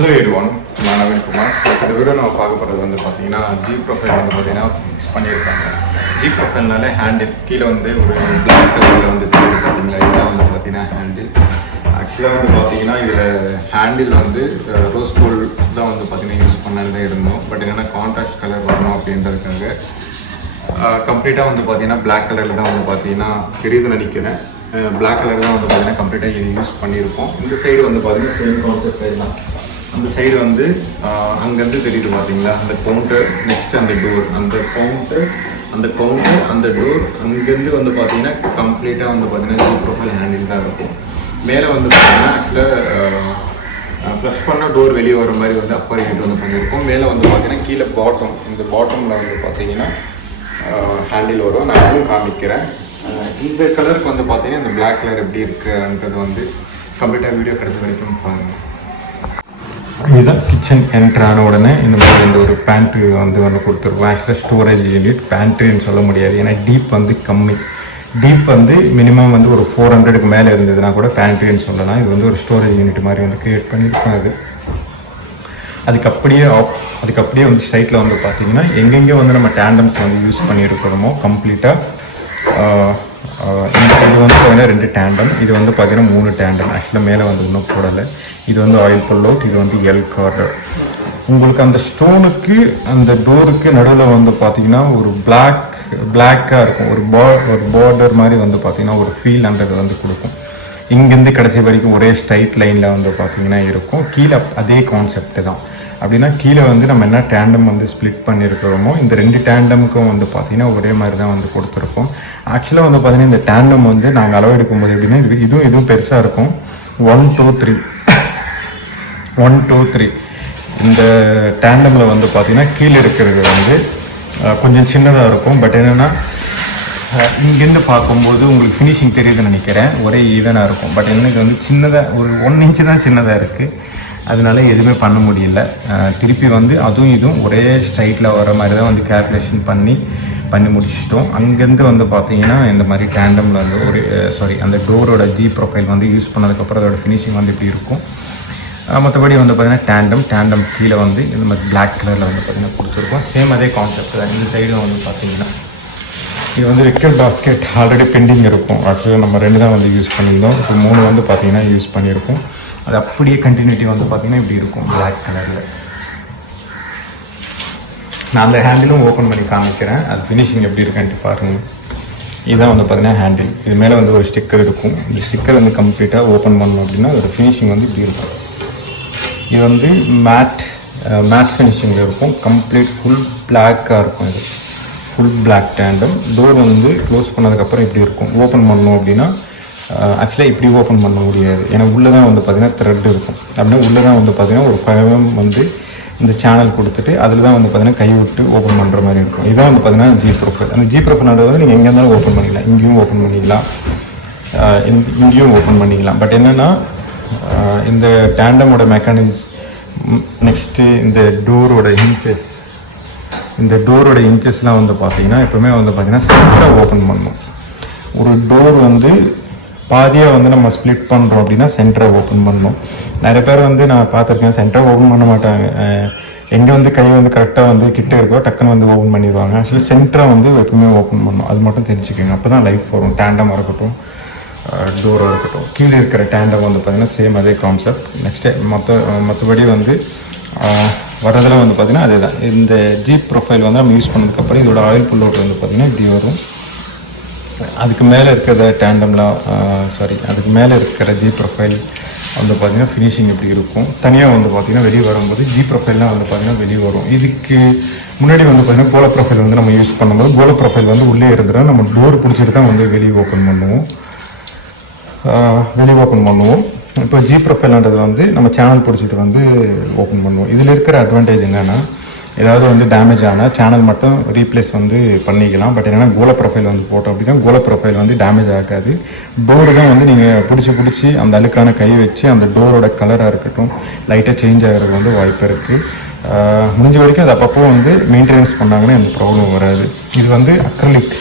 Hello everyone, N.NAVEEN Kumar. இந்த video நம்ம பார்க்க போகிறது வந்து பார்த்தீங்கன்னா ஜி ப்ரொஃபைல் வந்து பார்த்தீங்கன்னா ஃபிக்ஸ் பண்ணியிருக்காங்க. ஜி ப்ரொஃபைல்னாலே ஹேண்டில் கீழே வந்து ஒரு பிளாக் கலரில் வந்து தெரியுது பார்த்தீங்களா, இதுதான் வந்து பார்த்தீங்கன்னா ஹேண்டில். ஆக்சுவலாக வந்து பார்த்தீங்கன்னா இதில் ஹேண்டில் வந்து ரோஸ் கோல்டு தான் வந்து பார்த்தீங்கன்னா யூஸ் பண்ணதான் இருந்தோம். பட் என்னென்னா கான்ட்ராஸ்ட் கலர் வரணும் அப்படின்றதுக்காக கம்ப்ளீட்டாக வந்து பார்த்தீங்கன்னா பிளாக் கலரில் தான் வந்து பார்த்தீங்கன்னா தெரியுதுன்னு நினைக்கிறேன். பிளாக் கலர் தான் வந்து பார்த்தீங்கன்னா கம்ப்ளீட்டாக இது யூஸ் பண்ணியிருக்கோம். இந்த சைடு வந்து பார்த்தீங்கன்னா சேம் கான்செப்ட் தான். அந்த சைடு வந்து அங்கேருந்து தெரியுது பார்த்தீங்களா, அந்த கவுண்டர் நெக்ஸ்ட் அந்த டோர், அந்த கவுண்டர் அந்த டோர் அங்கேருந்து வந்து பார்த்தீங்கன்னா கம்ப்ளீட்டாக வந்து பார்த்தீங்கன்னா ஜி ப்ரொஃபைல் ஹேண்டில் தான் இருக்கும். மேலே வந்து பார்த்தீங்கன்னா ஆக்சுவலாக ப்ளஷ் பண்ண டோர் வெளியே வர மாதிரி வந்து அப்பர் ஹீட் வந்து பண்ணியிருக்கோம். மேலே வந்து பார்த்தீங்கன்னா கீழே பாட்டம், இந்த பாட்டமில் வந்து பார்த்தீங்கன்னா ஹேண்டில் வரும். நான் அதுவும் காமிக்கிறேன். இந்த கலருக்கு வந்து பார்த்தீங்கன்னா இந்த பிளாக் கலர் எப்படி இருக்குன்றது வந்து கம்ப்ளீட்டாக வீடியோ கிடைச்ச வரைக்கும் பாருங்கள். இதுதான் கிச்சன் என்ட்ரு ஆன உடனே இந்த மாதிரி இந்த ஒரு பேண்ட்ரி வந்து கொடுத்துருக்கோம். ஆக்சுவலாக ஸ்டோரேஜ் யூனிட் பேண்ட்ரின்னு சொல்ல முடியாது, ஏன்னா டீப் வந்து கம்மி. டீப் வந்து மினிமம் வந்து ஒரு 400க்கு மேலே இருந்ததுன்னா கூட பேண்ட்ரின்னு சொல்லலாம். இது வந்து ஒரு ஸ்டோரேஜ் யூனிட் மாதிரி வந்து க்ரியேட் பண்ணியிருக்கோம். அதுக்கு அப்படியே வந்து ஸ்ட்ரைட்டில் வந்து பார்த்தீங்கன்னா எங்கெங்கே வந்து நம்ம டேண்டம்ஸ் வந்து யூஸ் பண்ணியிருக்கிறோமோ கம்ப்ளீட்டாக இது வந்து பார்த்தீங்கன்னா 2 டேண்டம், இது வந்து பார்த்தீங்கன்னா 3 டேண்டம். ஆக்சுவலாக மேலே வந்து இன்னும் போடலை. இது வந்து ஆயில் புல் அவுட், இது வந்து எல் கார்டர். உங்களுக்கு அந்த ஸ்டோனுக்கு அந்த டோருக்கு நடுவில் வந்து பார்த்தீங்கன்னா ஒரு பிளாக்காக இருக்கும், ஒரு பார்டர் மாதிரி வந்து பார்த்தீங்கன்னா ஒரு ஃபீல் அந்த வந்து கொடுக்கும். இங்கேருந்து கடைசி வரைக்கும் ஒரே ஸ்ட்ரைட் லைனில் வந்து பார்த்தீங்கன்னா இருக்கும். கீழே அதே கான்செப்ட் தான். அப்படின்னா கீழே வந்து நம்ம என்ன டேண்டம் வந்து ஸ்ப்ளிட் பண்ணியிருக்கிறோமோ இந்த 2 டேண்டமுக்கும் வந்து பார்த்தீங்கன்னா ஒரே மாதிரி தான் வந்து கொடுத்துருக்கோம். ஆக்சுவலாக வந்து பார்த்தீங்கன்னா இந்த டேண்டம் வந்து நாங்கள் அளவு எடுக்கும்போது எப்படின்னா இதுவும் பெருசாக இருக்கும். 1 2 3 இந்த டேண்டமில் வந்து பார்த்தீங்கன்னா கீழே இருக்கிறது வந்து கொஞ்சம் சின்னதாக இருக்கும். பட் என்னென்னா இங்கேருந்து பார்க்கும்போது உங்களுக்கு ஃபினிஷிங் தெரியுதுன்னு நினைக்கிறேன், ஒரே ஈவனாக இருக்கும். பட் எனக்கு வந்து சின்னதாக ஒரு 1 இன்ச்சு தான் சின்னதாக இருக்குது, அதனால எதுவுமே பண்ண முடியல. திருப்பி வந்து அதுவும் இதுவும் ஒரே ஸ்ட்ரைட்டில் வர மாதிரி தான் வந்து கேல்குலேஷன் பண்ணி முடிச்சிட்டோம். அங்கேருந்து வந்து பார்த்தீங்கன்னா இந்த மாதிரி டேண்டமில் வந்து அந்த டோரோட ஜி ப்ரொஃபைல் வந்து யூஸ் பண்ணதுக்கப்புறம் அதோட ஃபினிஷிங் வந்து இப்படி இருக்கும். மற்றபடி வந்து பார்த்தீங்கன்னா டேண்டம் கீழே வந்து இந்த மாதிரி பிளாக் கலரில் வந்து பார்த்தீங்கன்னா கொடுத்துருக்கோம். சேம் அதே கான்செப்ட் தான். இந்த சைடில் வந்து பார்த்தீங்கன்னா இது வந்து விக்கெட் பாஸ்கெட் ஆல்ரெடி பெண்டிங் இருக்கும். ஆக்சுவலாக நம்ம 2 தான் வந்து யூஸ் பண்ணியிருந்தோம். இப்போ 3 வந்து பார்த்தீங்கன்னா யூஸ் பண்ணியிருக்கோம். அது அப்படியே கண்டினியூட்டி வந்து பார்த்தீங்கன்னா இப்படி இருக்கும் பிளாக் கலரில். நான் அந்த ஹேண்டிலும் ஓப்பன் பண்ணி காமிக்கிறேன், அது ஃபினிஷிங் எப்படி இருக்குன்ட்டு பாருங்கள். இதுதான் வந்து பார்த்தீங்கன்னா ஹேண்டில். இது மேலே வந்து ஒரு ஸ்டிக்கர் இருக்கும். இந்த ஸ்டிக்கர் வந்து கம்ப்ளீட்டாக ஓப்பன் பண்ணணும் அப்படின்னா அதோட ஃபினிஷிங் வந்து இப்படி இருக்கும். இது வந்து மேட் ஃபினிஷிங்கில் இருக்கும். கம்ப்ளீட் ஃபுல் பிளாக்காக இருக்கும். இது ஃபுல் பிளாக் டேண்டம். டோர் வந்து க்ளோஸ் பண்ணதுக்கப்புறம் இப்படி இருக்கும். ஓப்பன் பண்ணணும் அப்படின்னா ஆக்சுவலாக இப்படி ஓப்பன் பண்ண முடியாது, ஏன்னா உள்ளே தான் வந்து பார்த்திங்கன்னா த்ரெட் இருக்கும். அப்படின்னா உள்ளே தான் வந்து பார்த்திங்கன்னா ஒரு 5 mm வந்து இந்த சேனல் கொடுத்துட்டு அதில் தான் வந்து பார்த்திங்கன்னா கை விட்டு ஓப்பன் பண்ணுற மாதிரி இருக்கும். இதான் வந்து பார்த்திங்கன்னா ஜி ப்ரொஃபைல். அந்த ஜி ப்ரொஃபைல் வந்து நீங்கள் எங்கே இருந்தாலும் ஓப்பன் பண்ணிக்கலாம். இங்கேயும் ஓப்பன் பண்ணிக்கலாம், இங்கேயும் ஓப்பன் பண்ணிக்கலாம். பட் என்னென்னா இந்த டேண்டமோட மெக்கானிசம் நெக்ஸ்ட்டு இந்த டோரோட இன்ச்சஸ்லாம் வந்து பார்த்தீங்கன்னா எப்போவுமே வந்து பார்த்தீங்கன்னா சென்டராக ஓப்பன் பண்ணணும். ஒரு டோர் வந்து பாதியாக வந்து நம்ம ஸ்ப்ளிட் பண்ணுறோம் அப்படின்னா சென்டராக ஓப்பன் பண்ணணும். நிறைய பேர் வந்து நான் பார்த்துருக்கேன் சென்டராக ஓப்பன் பண்ண மாட்டாங்க. எங்கே வந்து கை வந்து கரெக்டாக வந்து கிட்டே இருக்கோ டக்குன்னு வந்து ஓப்பன் பண்ணிடுவாங்க. ஆக்சுவலி சென்டராக வந்து எப்பவுமே ஓப்பன் பண்ணணும். அது மட்டும் தெரிஞ்சுக்கோங்க, அப்போ தான் லைஃப் வரும். டேண்டமாக இருக்கட்டும், டோராக இருக்கட்டும். கீழே இருக்கிற டேண்டம் வந்து பார்த்திங்கன்னா சேம் அதே கான்செப்ட். நெக்ஸ்ட்டு மற்றபடி வந்து வரதெல்லாம் வந்து பார்த்திங்கன்னா அதே தான். இந்த ஜீப் ப்ரொஃபைல் வந்து நம்ம யூஸ் பண்ணதுக்கப்புறம் இதோட ஆயில் புல் அவுட் வந்து பார்த்திங்கன்னா இப்படி வரும். அதுக்கு மேலே இருக்கிற அதுக்கு மேலே இருக்கிற ஜி ப்ரொஃபைல் வந்து பார்த்திங்கன்னா ஃபினிஷிங் இப்படி இருக்கும். தனியாக வந்து பார்த்திங்கன்னா வெளியே வரும்போது ஜி ப்ரொஃபைல்லாம் வந்து பார்த்திங்கன்னா வெளியே வரும். இதுக்கு முன்னாடி வந்து பார்த்திங்கன்னா கோல ப்ரொஃபைல் வந்து நம்ம யூஸ் பண்ணும்போது கோல ப்ரொஃபைல் வந்து உள்ளே இருந்துடும். நம்ம டோர் பிடிச்சிட்டு தான் வந்து வெளியே ஓப்பன் பண்ணுவோம். இப்போ ஜி ப்ரொஃபைல்ன்றது வந்து நம்ம சேனல் பிடிச்சிட்டு வந்து ஓப்பன் பண்ணுவோம். இதில் இருக்கிற அட்வான்டேஜ் என்னென்னா ஏதாவது வந்து டேமேஜ் ஆனால் சேனல் மட்டும் ரீப்ளேஸ் வந்து பண்ணிக்கலாம். பட் என்னென்னா கோல ப்ரொஃபைல் வந்து போட்டோம் அப்படின்னா கோல ப்ரொஃபைல் வந்து டேமேஜ் ஆகாது. டோரு தான் வந்து நீங்கள் பிடிச்சி அந்த அழுக்கான கை வச்சு அந்த டோரோட கலராக இருக்கட்டும் லைட்டாக சேஞ்ச் ஆகிறது வந்து வாய்ப்பு இருக்குது. முடிஞ்ச வரைக்கும் அது அப்பப்போ வந்து மெயின்டெனன்ஸ் பண்ணாங்கன்னா எந்த ப்ராப்ளம் வராது. இது வந்து அக்ரலிக்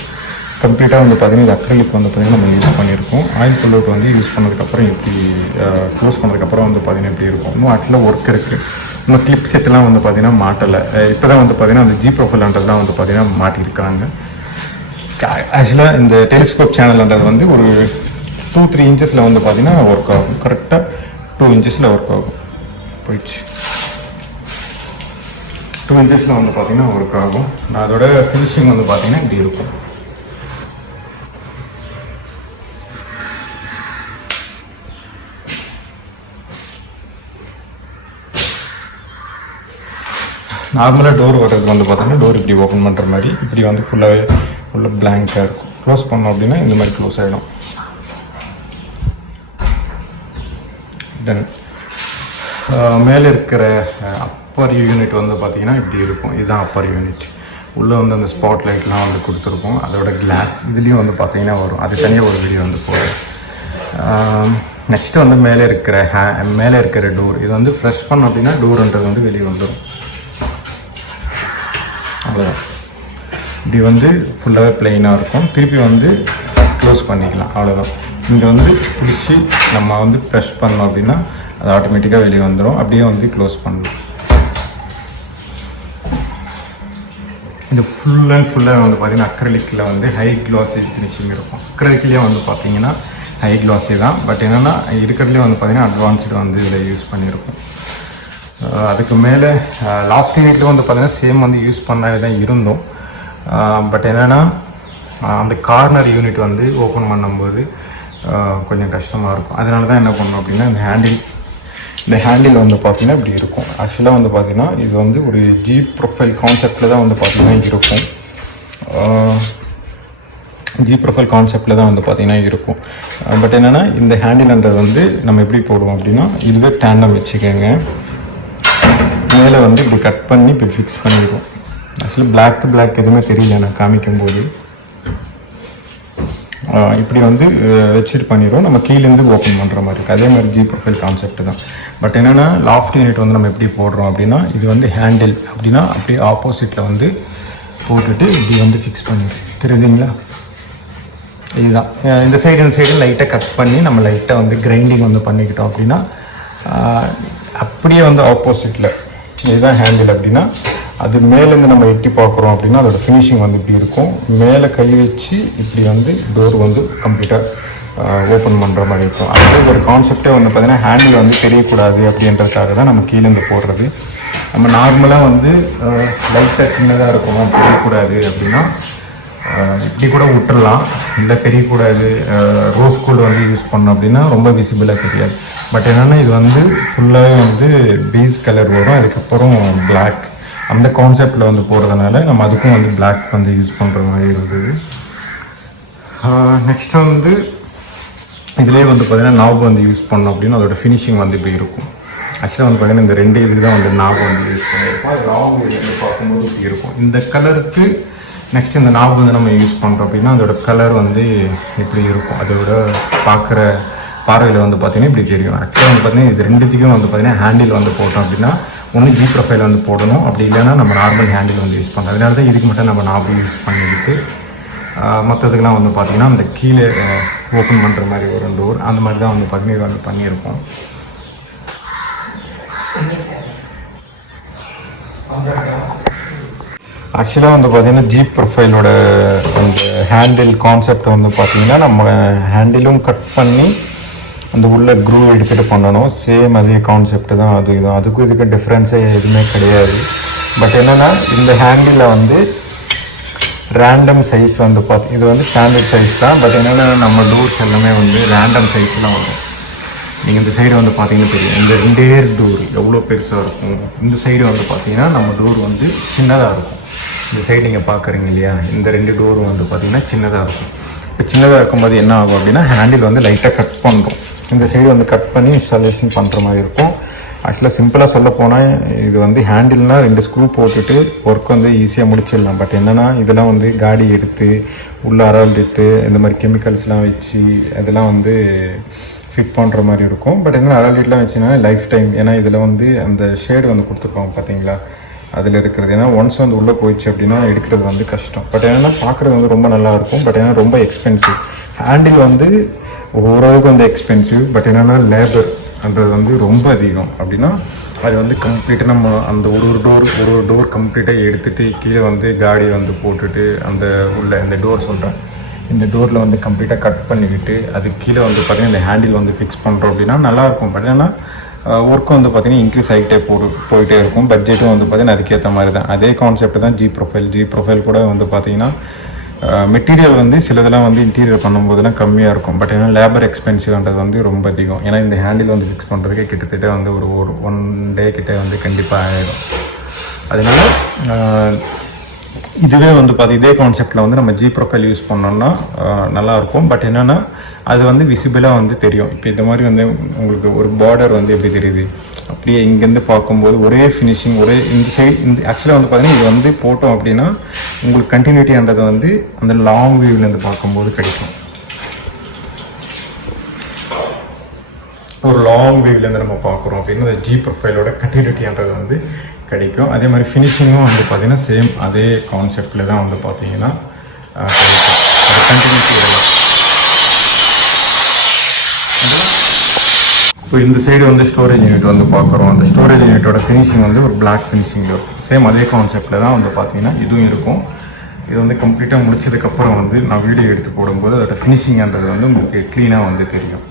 கம்ப்ளீட்டாக வந்து பார்த்திங்கன்னா இது அக்ரிலிக் வந்து பார்த்திங்கன்னா நம்ம யூஸ் பண்ணியிருக்கோம். ஆயில் புல் அவுட் வந்து யூஸ் பண்ணதுக்கப்புறம் இப்படி க்ளோஸ் பண்ணதுக்கப்புறம் வந்து பார்த்திங்கன்னா இப்படி இருக்கும். இன்னும் அதில் ஒர்க் இருக்குது. இன்னும் கிளிப் செட்டெலாம் வந்து பார்த்திங்கன்னா மாட்டலை. இப்போ தான் வந்து பார்த்திங்கன்னா அந்த ஜி ப்ரொஃபைல்ன்றதுலாம் வந்து பார்த்திங்கன்னா மாட்டியிருக்காங்க. ஆக்சுவலாக இந்த டெலிஸ்கோப் சேனல்ன்றது வந்து ஒரு 2-3 இன்ச்சஸில் வந்து பார்த்திங்கன்னா ஒர்க் ஆகும். கரெக்டாக 2 இன்ச்சஸில் ஒர்க் ஆகும். போயிடுச்சு 2 இன்ச்சஸில் வந்து பார்த்திங்கன்னா ஒர்க் ஆகும். நான் அதோட ஃபினிஷிங் வந்து பார்த்திங்கன்னா இப்படி இருக்கும். நார்மலாக டோர் வர்றது வந்து பார்த்தீங்கன்னா டோர் இப்படி ஓப்பன் பண்ணுற மாதிரி இப்படி வந்து ஃபுல்லாக பிளாங்காக இருக்கும். க்ளோஸ் பண்ணோம் அப்படின்னா இந்த மாதிரி க்ளோஸ் ஆகிடும். தென் மேலே இருக்கிற அப்பர் யூனிட் வந்து பார்த்திங்கன்னா இப்படி இருக்கும். இதுதான் அப்பர் யூனிட். உள்ளே வந்து அந்த ஸ்பாட் லைட்லாம் வந்து கொடுத்துருக்கோம். அதோட கிளாஸ் இதுலேயும் வந்து பார்த்திங்கன்னா வரும். அது தனியாக ஒரு வீடியோ வந்து போகும். நெக்ஸ்ட்டு வந்து மேலே இருக்கிற டோர் இது வந்து ஃப்ரெஷ் பண்ணோம் அப்படின்னா டோர்ன்றது வந்து வெளியே வந்துடும். அவ்வளோதான். இப்படி வந்து ஃபுல்லாகவே ப்ளெயினாக இருக்கும். திருப்பி வந்து க்ளோஸ் பண்ணிக்கலாம். அவ்வளோதான். இங்கே வந்து பிடிச்சி நம்ம வந்து ப்ரெஷ் பண்ணோம் அப்படின்னா அது ஆட்டோமேட்டிக்காக வெளியே வந்துடும். அப்படியே வந்து க்ளோஸ் பண்ணலாம். இந்த ஃபுல் அண்ட் ஃபுல்லாக வந்து பார்த்திங்கன்னா அக்ரலிக்கில் வந்து ஹை க்ளாஸி ஃபினிஷிங் இருக்கும். அக்ரலிக்லேயே வந்து பார்த்திங்கன்னா ஹை க்ளாஸி தான். பட் என்னென்னா இருக்கிறதுலேயே வந்து பார்த்திங்கன்னா அட்வான்ஸ்டு வந்து இதில் யூஸ் பண்ணியிருக்கோம். அதுக்கு மேலே லாஸ்ட் யூனிட்டில் வந்து பார்த்திங்கன்னா சேம் வந்து யூஸ் பண்ண தான் இருந்தோம். பட் என்னென்னா அந்த கார்னர் யூனிட் வந்து ஓப்பன் பண்ணும்போது கொஞ்சம் கஷ்டமாக இருக்கும். அதனால தான் என்ன பண்ணோம் அப்படின்னா இந்த ஹேண்டில் வந்து பார்த்திங்கன்னா இப்படி இருக்கும். ஆக்சுவலாக வந்து பார்த்திங்கன்னா இது வந்து ஒரு ஜி ப்ரொஃபைல் கான்செப்டில் தான் வந்து பார்த்திங்கன்னா இருக்கும். ஜி ப்ரொஃபைல் கான்செப்டில் தான் வந்து பார்த்திங்கன்னா இருக்கும். பட் என்னென்னா இந்த ஹேண்டில்ன்றது வந்து நம்ம எப்படி போடுவோம் அப்படின்னா இதுவே டேண்டம் வச்சுக்கோங்க. மேலே வந்து இப்படி கட் பண்ணி இப்படி ஃபிக்ஸ் பண்ணிடுவோம். ஆக்சுவலி பிளாக் எதுவுமே தெரியல நான் காமிக்கும்போது. இப்படி வந்து வச்சுட்டு பண்ணிடுவோம். நம்ம கீழேருந்து ஓப்பன் பண்ணுற மாதிரி இருக்குது. அதே மாதிரி ஜி ப்ரொஃபைல் கான்செப்ட் தான். பட் என்னென்னா லாஃப்ட் யூனிட் வந்து நம்ம எப்படி போடுறோம் அப்படின்னா இது வந்து ஹேண்டில் அப்படின்னா அப்படியே ஆப்போசிட்டில் வந்து போட்டுட்டு இப்படி வந்து ஃபிக்ஸ் பண்ணிடுவோம். தெரியுதுங்களா? இதுதான் இந்த சைடு லைட்டாக கட் பண்ணி நம்ம லைட்டாக வந்து கிரைண்டிங் வந்து பண்ணிக்கிட்டோம் அப்படின்னா அப்படியே வந்து ஆப்போசிட்டில் இதுதான் ஹேண்டில் அப்படின்னா அது மேலேருந்து நம்ம எட்டி பார்க்குறோம் அப்படின்னா அதோட ஃபினிஷிங் வந்து இப்படி இருக்கும். மேலே கை வச்சு இப்படி வந்து டோர் வந்து கம்ப்ளீட்டாக ஓப்பன் பண்ணுற மாதிரி இருக்கும். அதே ஒரு கான்செப்டே வந்து பார்த்திங்கன்னா ஹேண்டில் வந்து தெரியக்கூடாது அப்படின்றதுக்காக தான் நம்ம கீழேருந்து போடுறது. நம்ம நார்மலாக வந்து லைட்டாக சின்னதாக இருக்கணும் தெரியக்கூடாது அப்படின்னா இப்படி கூட விட்டுடலாம். இல்லை தெரியக்கூடாது ரோஸ் கோல்டு வந்து யூஸ் பண்ணோம் அப்படின்னா ரொம்ப விசிபிளாக தெரியாது. பட் என்னென்னா இது வந்து ஃபுல்லாகவே வந்து பேஸ் கலர் வரும். அதுக்கப்புறம் பிளாக் அந்த கான்செப்டில் வந்து போகிறதுனால நம்ம அதுக்கும் வந்து பிளாக் வந்து யூஸ் பண்ணுற மாதிரி இருந்தது. நெக்ஸ்ட்டு வந்து இதிலே வந்து பார்த்திங்கன்னா நாப் வந்து யூஸ் பண்ணோம் அப்படின்னா அதோட ஃபினிஷிங் வந்து இப்படி இருக்கும். ஆக்சுவலாக வந்து பார்த்திங்கன்னா இந்த 2 இதுக்கு தான் வந்து நாப் வந்து யூஸ் பண்ணியிருக்கோம். அது லாங் வந்து பார்க்கும்போது இப்படி இருக்கும். இந்த கலருக்கு நெக்ஸ்ட் இந்த நாப் வந்து நம்ம யூஸ் பண்ணுறோம் அப்படின்னா அதோட கலர் வந்து இப்படி இருக்கும். அதோட பார்க்குற பார்வையில் வந்து பார்த்திங்கன்னா இப்படி தெரியும். ஆக்சுவலாக வந்து பார்த்திங்கன்னா இது 2த்துக்கும் வந்து பார்த்திங்கன்னா ஹேண்டில் வந்து போட்டோம் அப்படின்னா ஒன்று ஜி ப்ரொஃபைல் வந்து போடணும். அப்படி இல்லைன்னா நம்ம நார்மல் ஹேண்டில் வந்து யூஸ் பண்ணோம். அதனால தான் இதுக்கு மட்டும் நம்ம நாப் யூஸ் பண்ணிவிட்டு மற்றதுக்கெலாம் வந்து பார்த்திங்கன்னா அந்த கீழே ஓப்பன் பண்ணுற மாதிரி ஒரு டோர் அந்த மாதிரி தான் வந்து பார்த்திங்கன்னா இது வந்து பண்ணியிருக்கோம். ஆக்சுவலாக வந்து பார்த்திங்கன்னா ஜி ப்ரொஃபைலோட அந்த ஹேண்டில் கான்செப்ட் வந்து பார்த்திங்கன்னா நம்ம ஹேண்டிலும் கட் பண்ணி அந்த உள்ள க்ரூ எடுத்துகிட்டு பண்ணணும். சேம் அதே கான்செப்ட் தான் அதுக்கும் இதுக்கு டிஃப்ரென்ஸே எதுவுமே கிடையாது. பட் என்னென்னா இந்த ஹேண்டிலில் வந்து ரேண்டம் சைஸ் வந்து இது வந்து ஸ்டாண்டர்ட் சைஸ் தான். பட் என்னென்னா நம்ம டோர்ஸ் எல்லாமே வந்து ரேண்டம் சைஸ்லாம் வரும். நீங்கள் இந்த சைடு வந்து பார்த்தீங்கன்னா தெரியும் இந்த 2 டோர் எவ்வளோ பெருசாக இருக்கும். இந்த சைடு வந்து பார்த்தீங்கன்னா நம்ம டோர் வந்து சின்னதாக இருக்கும். இந்த சைடு நீங்கள் பார்க்குறீங்க இல்லையா, இந்த 2 டோரும் வந்து பார்த்திங்கன்னா சின்னதாக இருக்கும். இப்போ சின்னதாக இருக்கும்போது என்ன ஆகும் அப்படின்னா ஹேண்டில் வந்து லைட்டாக கட் பண்ணுறோம். இந்த சைடு வந்து கட் பண்ணி இன்ஸ்டாலேஷன் பண்ணுற மாதிரி இருக்கும். ஆக்சுவலாக சிம்பிளாக சொல்ல போனால் இது வந்து ஹேண்டில்னால் 2 ஸ்க்ரூ போட்டுட்டு ஒர்க் வந்து ஈஸியாக முடிச்சிடலாம். பட் என்னென்னா இதெல்லாம் வந்து காடி எடுத்து உள்ள அரல்டிட்டு இந்த மாதிரி கெமிக்கல்ஸ்லாம் வச்சு அதெல்லாம் வந்து ஃபிட் பண்ணுற மாதிரி இருக்கும். பட் என்ன அரல்டிட்லாம் வச்சுன்னா லைஃப் டைம், ஏன்னா இதில் வந்து அந்த ஷேடு வந்து கொடுத்துருப்பாங்க பார்த்தீங்களா, அதில் இருக்கிறது. ஏன்னா ஒன்ஸ் வந்து உள்ளே போயிடுச்சு அப்படின்னா எடுக்கிறது வந்து கஷ்டம். பட் என்னென்னா பார்க்குறது வந்து ரொம்ப நல்லாயிருக்கும். பட் ஏன்னா ரொம்ப எக்ஸ்பென்சிவ். ஹேண்டில் வந்து ஓரளவுக்கு வந்து எக்ஸ்பென்சிவ். பட் என்னென்னா லேபர்ன்றது வந்து ரொம்ப அதிகம். அப்படின்னா அது வந்து கம்ப்ளீட்டாக நம்ம அந்த ஒரு டோர் கம்ப்ளீட்டாக எடுத்துகிட்டு கீழே வந்து காடி வந்து போட்டுட்டு அந்த உள்ள இந்த டோர் சொல்கிறேன், இந்த டோரில் வந்து கம்ப்ளீட்டாக கட் பண்ணிக்கிட்டு அது கீழே வந்து பார்த்திங்கன்னா இந்த ஹேண்டில் வந்து ஃபிக்ஸ் பண்ணுறோம் அப்படின்னா நல்லாயிருக்கும். பட் ஏன்னா ஒர்க்கும் வந்து பார்த்திங்கன்னா இன்க்ரீஸ் ஆகிட்டே போயிட்டே இருக்கும். பட்ஜெட்டும் வந்து பார்த்திங்கன்னா அதுக்கேற்ற மாதிரி தான். அதே கான்செப்ட் தான் ஜி ப்ரொஃபைல் கூட வந்து பார்த்திங்கன்னா மெட்டீரியல் வந்து சிலதெல்லாம் வந்து இன்டீரியர் பண்ணும்போதெல்லாம் கம்மியாக இருக்கும். பட் ஏன்னா லேபர் எக்ஸ்பென்சிவ்ன்றது வந்து ரொம்ப அதிகம். ஏன்னா இந்த ஹேண்டில் வந்து ஃபிக்ஸ் பண்ணுறதுக்கே கிட்டத்தட்ட வந்து ஒரு 1 டே கிட்டே வந்து கண்டிப்பாக ஆகிடும். அதனால இதுவே வந்து இதே கான்செப்டில் வந்து நம்ம ஜி ப்ரொஃபைல் யூஸ் பண்ணோம்னா நல்லாயிருக்கும். பட் என்னென்னா அது வந்து விசிபிளாக வந்து தெரியும். இப்போ இந்த மாதிரி வந்து உங்களுக்கு ஒரு பார்டர் வந்து எப்படி தெரியுது, அப்படியே இங்கேருந்து பார்க்கும்போது ஒரே ஃபினிஷிங் இந்த சைடு இந்த ஆக்சுவலாக வந்து பார்த்திங்கன்னா இது வந்து போட்டோம் அப்படின்னா உங்களுக்கு கண்டினியூட்டின்றது வந்து அந்த லாங் வியூவிலேருந்து பார்க்கும்போது கிடைக்கும். ஒரு லாங் வியூவிலேருந்து நம்ம பார்க்குறோம் அப்படின்னா அந்த ஜி ப்ரொஃபைலோட கண்டினியூட்டின்றது வந்து கிடைக்கும். அதே மாதிரி ஃபினிஷிங்கும் வந்து பார்த்திங்கன்னா சேம் அதே கான்செப்டில் தான் வந்து பார்த்திங்கன்னா கிடைக்கும். இப்போ இந்த சைடு வந்து ஸ்டோரேஜ் யூனிட் வந்து பார்க்குறோம். அந்த ஸ்டோரேஜ் யூனிட்டோட ஃபினிஷிங் வந்து ஒரு பிளாக் ஃபினிஷிங் இருக்கும். சேம் அதே கான்செப்டில் தான் வந்து பார்த்திங்கன்னா இதுவும் இருக்கும். இது வந்து கம்ப்ளீட்டாக முடிச்சதுக்கப்புறம் வந்து நான் வீடியோ எடுத்து போடும்போது அதோட ஃபினிஷிங்ன்றது வந்து உங்களுக்கு க்ளீனாக வந்து தெரியும்.